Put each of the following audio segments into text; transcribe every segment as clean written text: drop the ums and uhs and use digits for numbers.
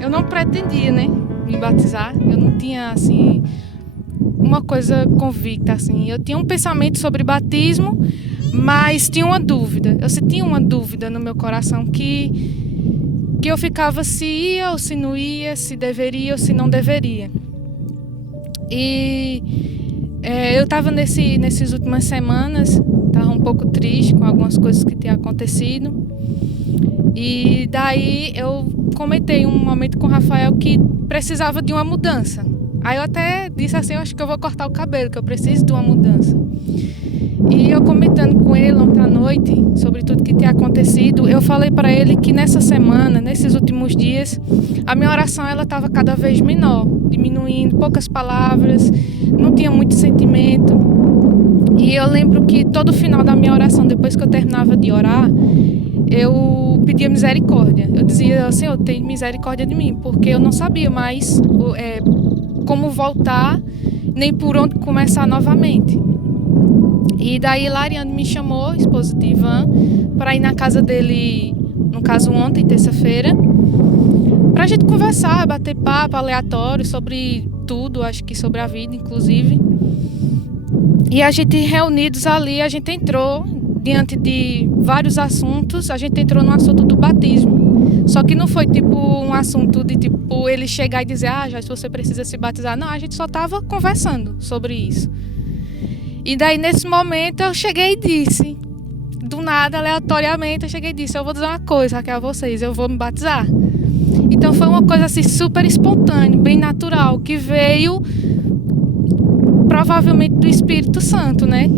eu não pretendia, né, me batizar. Eu não tinha, assim, uma coisa convicta, assim. Eu tinha um pensamento sobre batismo, mas tinha uma dúvida. Eu tinha uma dúvida no meu coração que eu ficava se ia ou se não ia, se deveria ou se não deveria. E eu estava nessas últimas semanas, estava um pouco triste com algumas coisas que tinham acontecido. E daí eu comentei um momento com o Rafael que precisava de uma mudança. Aí eu até disse assim, eu acho que eu vou cortar o cabelo, que eu preciso de uma mudança. E eu comentando com ele ontem à noite sobre tudo que tinha acontecido, eu falei para ele que nessa semana, nesses últimos dias, a minha oração ela estava cada vez menor, diminuindo, poucas palavras, não tinha muito sentimento. E eu lembro que todo final da minha oração, depois que eu terminava de orar, eu pedia misericórdia. Eu dizia, Senhor, tem misericórdia de mim, porque eu não sabia mais como voltar, nem por onde começar novamente. E daí Lariane me chamou, esposa de Ivan, para ir na casa dele, no caso ontem, terça-feira, para a gente conversar, bater papo aleatório sobre tudo, acho que sobre a vida, inclusive. E a gente reunidos ali, a gente entrou, diante de vários assuntos, a gente entrou no assunto do batismo. Só que não foi tipo um assunto de tipo ele chegar e dizer, já você precisa se batizar. Não, a gente só estava conversando sobre isso. E daí nesse momento eu cheguei e disse, do nada, aleatoriamente, eu cheguei e disse, eu vou dizer uma coisa aqui a vocês, eu vou me batizar. Então foi uma coisa assim super espontânea, bem natural, que veio provavelmente do Espírito Santo, né?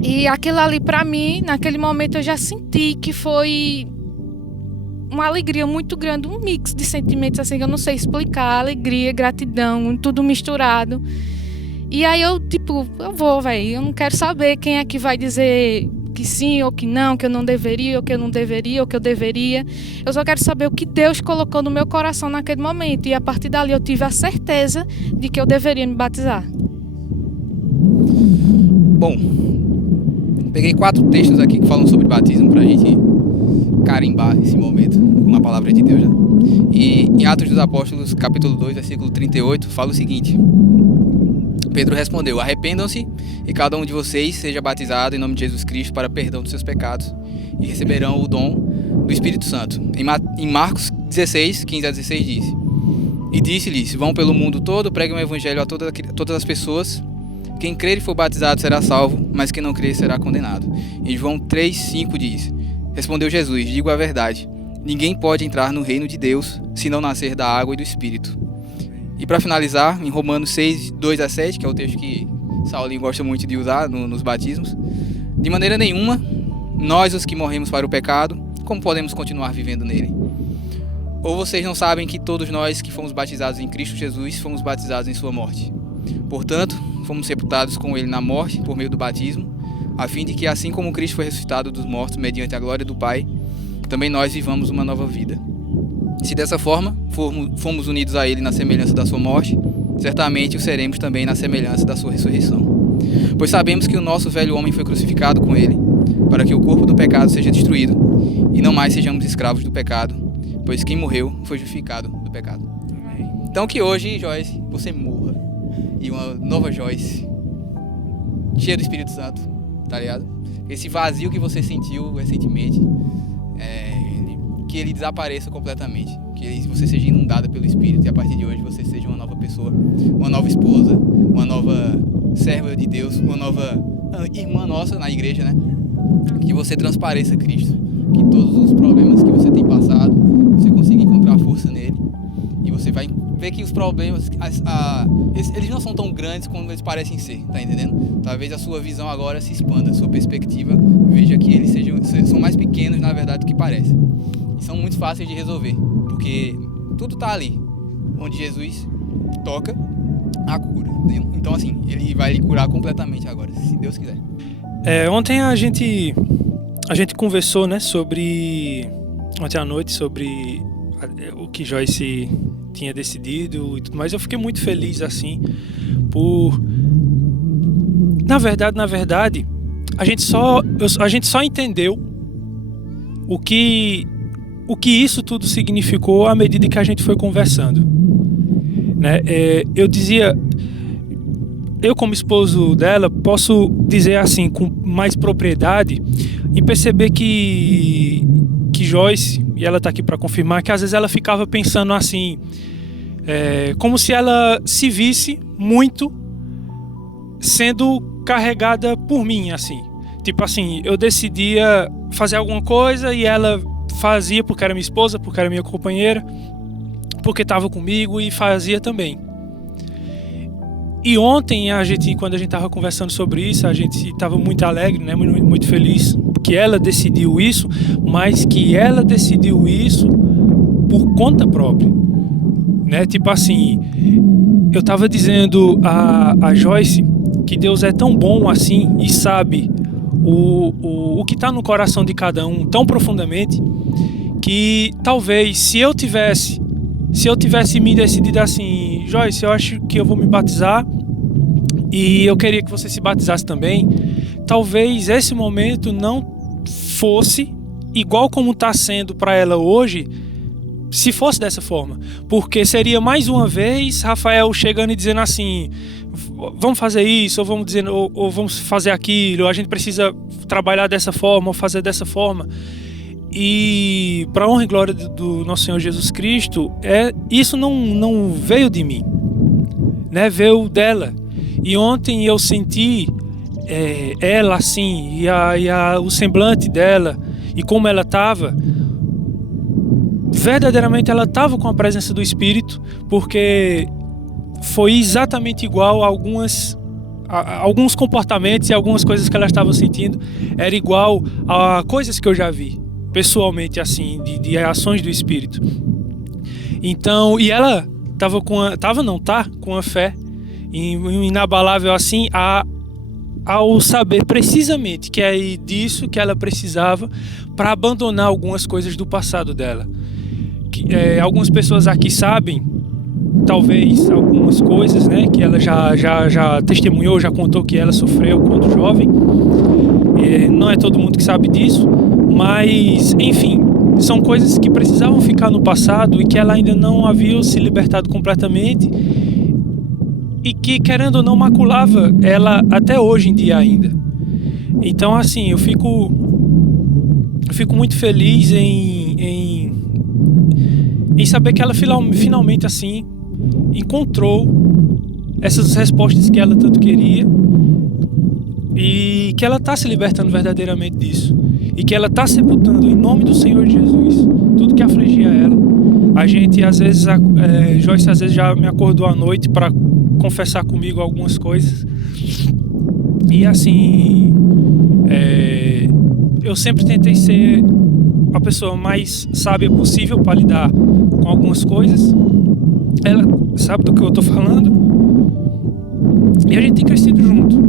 E aquilo ali pra mim, naquele momento eu já senti que foi uma alegria muito grande, um mix de sentimentos assim que eu não sei explicar, alegria, gratidão, tudo misturado. E aí eu vou, velho, eu não quero saber quem é que vai dizer que sim ou que não, que eu não deveria, ou que eu não deveria, ou que eu deveria. Eu só quero saber o que Deus colocou no meu coração naquele momento. E a partir dali eu tive a certeza de que eu deveria me batizar. Bom, peguei 4 textos aqui que falam sobre batismo pra gente carimbar esse momento com a palavra de Deus, né? E em Atos dos Apóstolos, capítulo 2, versículo 38, fala o seguinte: Pedro respondeu, arrependam-se e cada um de vocês seja batizado em nome de Jesus Cristo para perdão dos seus pecados e receberão o dom do Espírito Santo. Em Marcos 16, 15 a 16 diz, e disse-lhes, vão pelo mundo todo, preguem o evangelho a todas as pessoas, quem crer e for batizado será salvo, mas quem não crer será condenado. Em João 3, 5 diz, respondeu Jesus, digo a verdade, ninguém pode entrar no reino de Deus se não nascer da água e do Espírito. E para finalizar, em Romanos 6, 2 a 7, que é o texto que Saulinho gosta muito de usar nos batismos, de maneira nenhuma, nós os que morremos para o pecado, como podemos continuar vivendo nele? Ou vocês não sabem que todos nós que fomos batizados em Cristo Jesus, fomos batizados em sua morte? Portanto, fomos sepultados com ele na morte por meio do batismo, a fim de que assim como Cristo foi ressuscitado dos mortos mediante a glória do Pai, também nós vivamos uma nova vida. Se dessa forma fomos unidos a ele na semelhança da sua morte, certamente o seremos também na semelhança da sua ressurreição. Pois sabemos que o nosso velho homem foi crucificado com ele, para que o corpo do pecado seja destruído, e não mais sejamos escravos do pecado, pois quem morreu foi justificado do pecado. Então que hoje, Joyce, você morra, e uma nova Joyce, cheia do Espírito Santo, tá ligado? Esse vazio que você sentiu recentemente, que ele desapareça completamente, que você seja inundada pelo Espírito e a partir de hoje você seja uma nova pessoa, uma nova esposa, uma nova serva de Deus, uma nova irmã nossa na igreja, né? Que você transpareça Cristo, que todos os problemas que você tem passado, você consiga encontrar força nele e você vai ver que os problemas, eles não são tão grandes como eles parecem ser, tá entendendo? Talvez a sua visão agora se expanda, a sua perspectiva veja que eles são mais pequenos na verdade do que parecem. E são muito fáceis de resolver, porque tudo tá ali, onde Jesus toca a cura, entendeu? Então assim, ele vai lhe curar completamente agora, se Deus quiser. Ontem a gente conversou, né, ontem à noite, sobre o que Joyce tinha decidido e tudo mais. Eu fiquei muito feliz, assim, na verdade, a gente só entendeu o que o que isso tudo significou à medida que a gente foi conversando, né? Eu dizia, eu como esposo dela posso dizer assim com mais propriedade e perceber que Joyce, e ela está aqui para confirmar, que às vezes ela ficava pensando assim, como se ela se visse muito sendo carregada por mim, assim. Tipo assim, eu decidia fazer alguma coisa e ela fazia porque era minha esposa, porque era minha companheira, porque estava comigo e fazia também. E ontem, quando a gente estava conversando sobre isso, a gente estava muito alegre, né? Muito feliz que ela decidiu isso, mas que ela decidiu isso por conta própria, né? Tipo assim, eu estava dizendo a Joyce que Deus é tão bom assim e sabe o que está no coração de cada um tão profundamente, que talvez se eu tivesse me decidido assim, Joyce, eu acho que eu vou me batizar e eu queria que você se batizasse também, talvez esse momento não fosse igual como está sendo para ela hoje, se fosse dessa forma, porque seria mais uma vez Rafael chegando e dizendo assim, vamos fazer isso, ou vamos dizer, ou vamos fazer aquilo, a gente precisa trabalhar dessa forma ou fazer dessa forma. E para a honra e glória do nosso Senhor Jesus Cristo, isso não veio de mim, né? Veio dela. E ontem eu senti ela assim, o semblante dela e como ela estava, verdadeiramente ela estava com a presença do Espírito, porque foi exatamente igual a alguns comportamentos e algumas coisas que ela estava sentindo, era igual a coisas que eu já vi pessoalmente, assim, de ações do Espírito. Então, e ela tá com a fé inabalável assim, ao saber precisamente que é disso que ela precisava para abandonar algumas coisas do passado dela. Algumas pessoas aqui sabem, talvez, algumas coisas, né, que ela já testemunhou, já contou que ela sofreu quando jovem. Não é todo mundo que sabe disso, mas, enfim, são coisas que precisavam ficar no passado e que ela ainda não havia se libertado completamente e que, querendo ou não, maculava ela até hoje em dia ainda. Então, assim, eu fico muito feliz em saber que ela finalmente, assim, encontrou essas respostas que ela tanto queria e que ela está se libertando verdadeiramente disso e que ela está sepultando em nome do Senhor Jesus tudo que afligia ela. A gente às vezes, Joyce às vezes já me acordou à noite para confessar comigo algumas coisas e assim, eu sempre tentei ser a pessoa mais sábia possível para lidar com algumas coisas. Ela sabe do que eu estou falando e a gente tem crescido junto.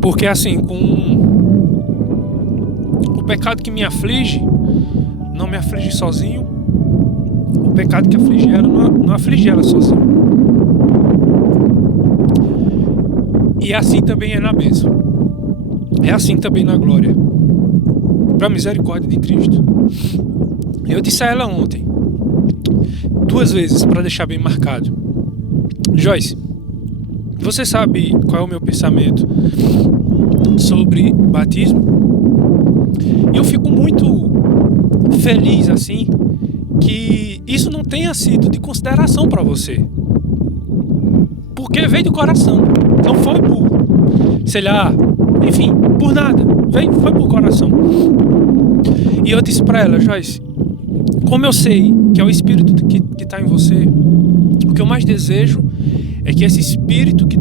Porque assim, com o pecado que me aflige, não me aflige sozinho. O pecado que aflige ela não aflige ela sozinho. E assim também é na bênção. É assim também na glória. Para a misericórdia de Cristo. Eu disse a ela ontem, 2 vezes, para deixar bem marcado: Joyce, você sabe qual é o meu pensamento sobre batismo? E eu fico muito feliz assim que isso não tenha sido de consideração para você, porque veio do coração, não foi por, sei lá, enfim, por nada, foi por coração. E eu disse para ela: Joyce, como eu sei que é o Espírito que está em você, o que eu mais desejo é que esse Espírito que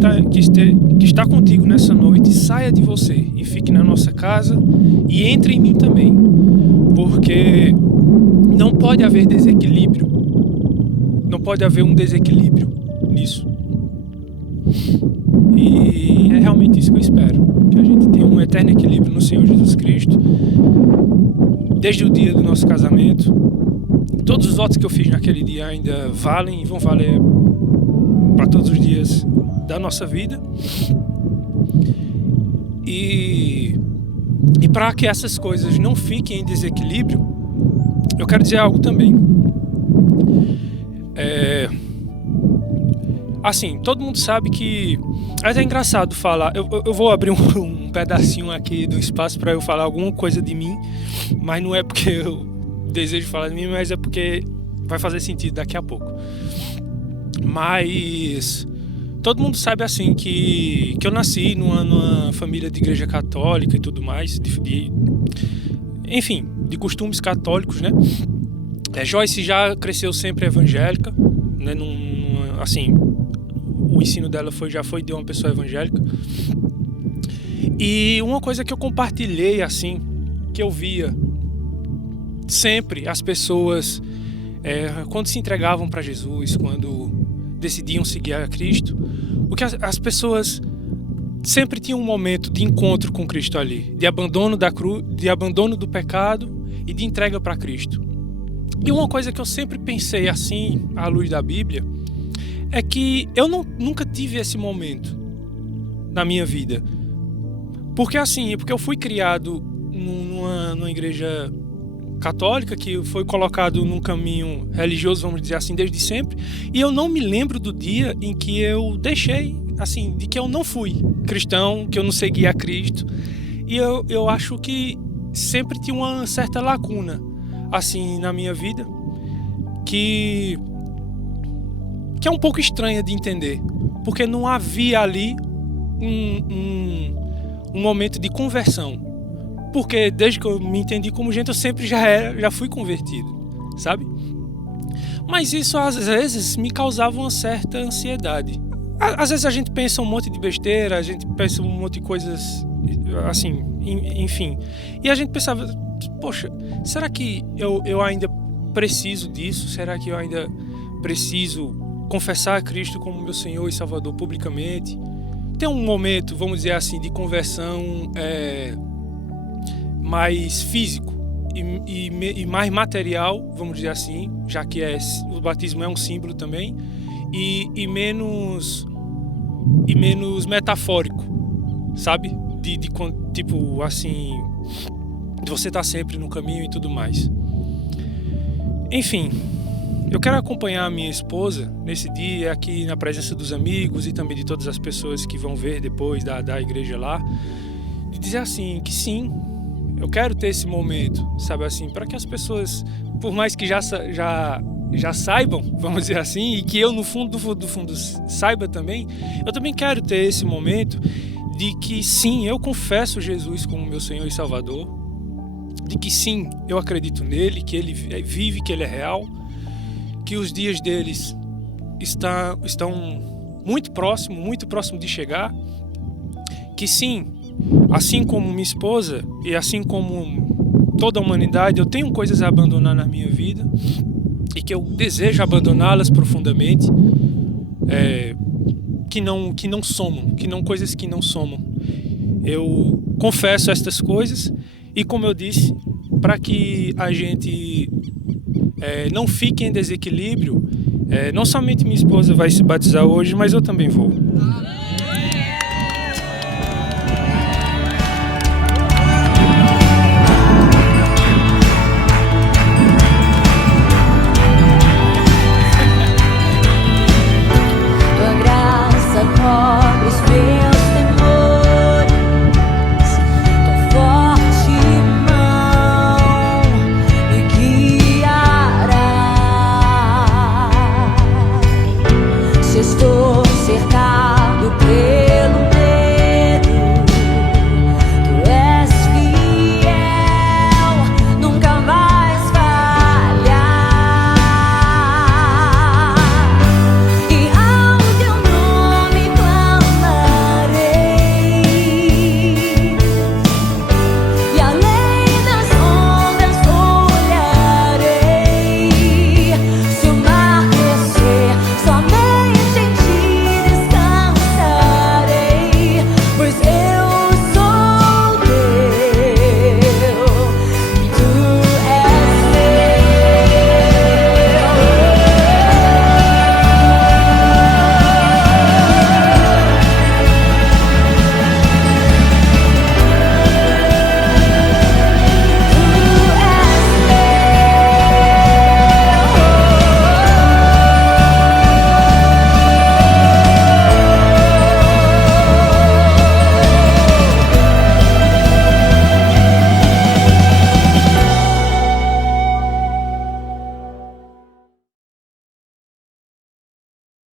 está contigo nessa noite saia de você e fique na nossa casa e entre em mim também, porque não pode haver desequilíbrio, não pode haver um desequilíbrio nisso. E é realmente isso que eu espero, que a gente tenha um eterno equilíbrio no Senhor Jesus Cristo desde o dia do nosso casamento. Todos os votos que eu fiz naquele dia ainda valem e vão valer para todos os dias da nossa vida. E para que essas coisas não fiquem em desequilíbrio, eu quero dizer algo também. Assim, todo mundo sabe que... É até engraçado falar... Eu vou abrir um pedacinho aqui do espaço para eu falar alguma coisa de mim, mas não é porque eu desejo falar de mim, mas é porque vai fazer sentido daqui a pouco. Mas... todo mundo sabe, assim, que eu nasci numa família de igreja católica e tudo mais, enfim, de costumes católicos, né? Joyce já cresceu sempre evangélica, né? Assim, o ensino dela já foi de uma pessoa evangélica. E uma coisa que eu compartilhei, assim, que eu via sempre as pessoas, quando se entregavam para Jesus, quando decidiam seguir a Cristo, o que as pessoas sempre tinham um momento de encontro com Cristo ali, de abandono da cruz, de abandono do pecado e de entrega para Cristo. E uma coisa que eu sempre pensei assim, à luz da Bíblia, é que eu nunca tive esse momento na minha vida. Porque eu fui criado numa igreja católica, que foi colocado num caminho religioso, vamos dizer assim, desde sempre, e eu não me lembro do dia em que eu deixei, assim, de que eu não fui cristão, que eu não seguia a Cristo. E eu acho que sempre tinha uma certa lacuna, assim, na minha vida, que é um pouco estranha de entender, porque não havia ali um momento de conversão. Porque desde que eu me entendi como gente, eu sempre já fui convertido, sabe? Mas isso às vezes me causava uma certa ansiedade. Às vezes a gente pensa um monte de besteira, a gente pensa um monte de coisas assim, enfim. E a gente pensava, poxa, será que eu ainda preciso disso? Será que eu ainda preciso confessar a Cristo como meu Senhor e Salvador publicamente? Tem um momento, vamos dizer assim, de conversão mais físico e mais material, vamos dizer assim, já que o batismo é um símbolo também, e menos metafórico, sabe? Tipo assim, de você estar sempre no caminho e tudo mais. Enfim, eu quero acompanhar a minha esposa nesse dia aqui na presença dos amigos e também de todas as pessoas que vão ver depois da igreja lá, e dizer assim, que sim, eu quero ter esse momento, sabe assim, para que as pessoas, por mais que já saibam, vamos dizer assim, e que eu no fundo do fundo saiba também, eu também quero ter esse momento de que sim, eu confesso Jesus como meu Senhor e Salvador, de que sim, eu acredito nele, que ele vive, que ele é real, que os dias deles estão muito próximo de chegar, que sim, assim como minha esposa e assim como toda a humanidade, eu tenho coisas a abandonar na minha vida e que eu desejo abandoná-las profundamente, coisas que não somam. Eu confesso estas coisas e, como eu disse, para que a gente não fique em desequilíbrio, não somente minha esposa vai se batizar hoje, mas eu também vou.